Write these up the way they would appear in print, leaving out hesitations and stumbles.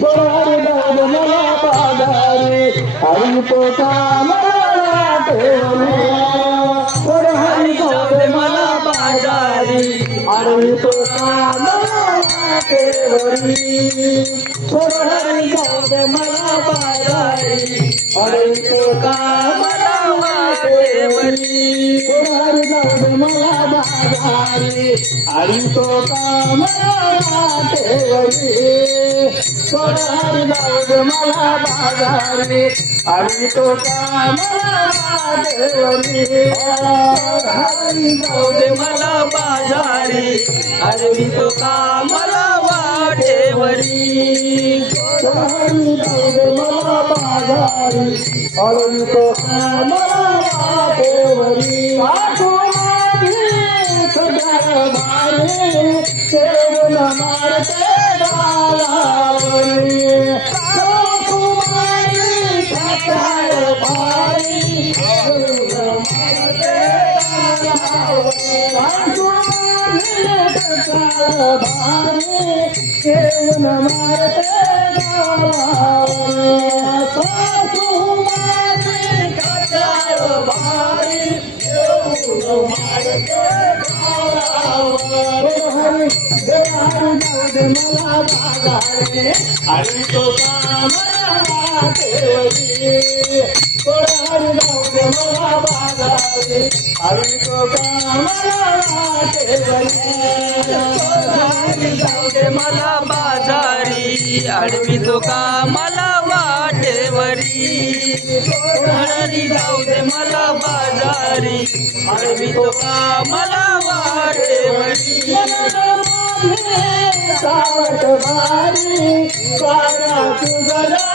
सोडहरी जाऊ मला बाजारी हरी तो कामला वाटेवरी सोडहरी जाऊ मला बाजारी हरी तो कामला वाटेवरी सोडहरी जाऊ मला बाजारी हरी तो कामला वाटेवरी सोडहरी जाऊ मला बाजारी हरी तो कामला वाटेवरी सोडहरी जाऊ मला बाजारी हरी तो कामला वाटेवरी हरी जाऊ मला बाजारी हरी तो कामला वाटेवरी सोडहरी जाऊ मला बाजारी हरी तो कामला वाटेवरी केवल मारते डालावरी कुमारी खटाळ भारी केवल मारते डालावरी केवल मारते डालावरी खटाळ भारी केवल मारते मला बाजारे हरी तो कामला वाटेवरी सोडहरी जाऊ मला बाजारे हरी तो कामला वाटेवरी सोडहरी जाऊ मला बाजारी हरी तो कामला वाटेवरी सोडहरी जाऊ मला बाजारी हरी तो कामला वाटेवरी सावट भारी सारा तुझला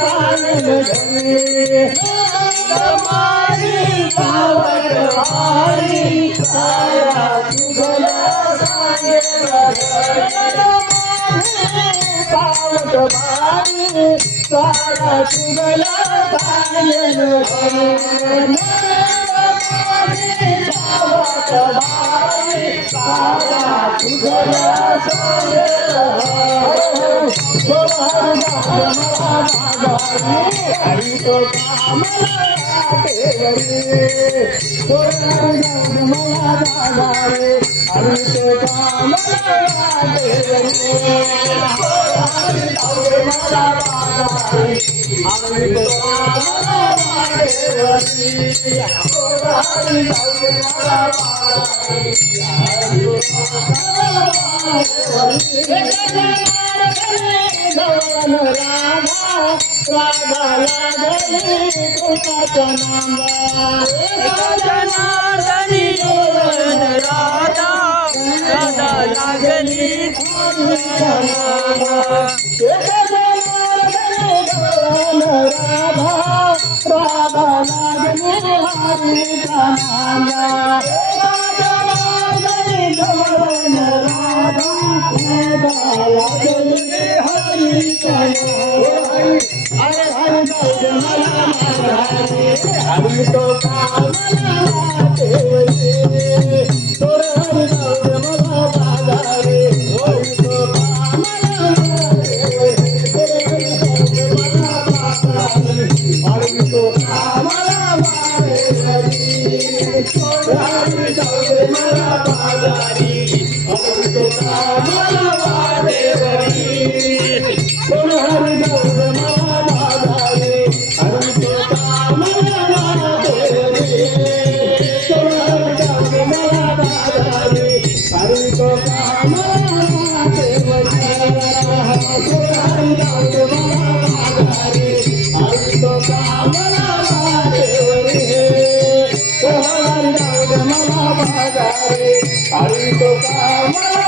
पालन घरी मारी सावट भारी सारा तुझला सावट भारी सारा तुझला पालन घरी सावट भारी सारा तुझला हरी तो कामला वाटेवरी सोडहरी जाऊ मला बाजारी हरी तो कामला वाटेवरी सोडहरी जाऊ मला बाजारी हरी तो कामला वाटेवरी सोडहरी जाऊ मला बाजारी हरी तो कामला वाटेवरी राधा लागली तुझ्या जनार्दनी राधा राधा लागली तुझ्या राधा राधा लागली हरी राधा लागली हरी हरे हरे जाऊ मला हरी तो कामला वाटेवरी सोडहरी जाऊ मला बाजारी हरी तो कामला वाटेवरी सोडहरी जाऊ मला बाजारी हरी तो कामला वाटेवरी सोडहरी जाऊ मला बाजारी हरी तो कामला वाटेवरी सोडहरी जाऊ मला बाजारी हरी तो कामला वाटेवरी सोडहरी जाऊ मला बाजारी हरी तो कामला वाटेवरी सोडहरी जाऊ मला बाजारी हरी तो कामला वाटेवरी सोडहरी जाऊ मला बाजारी हरी तो कामला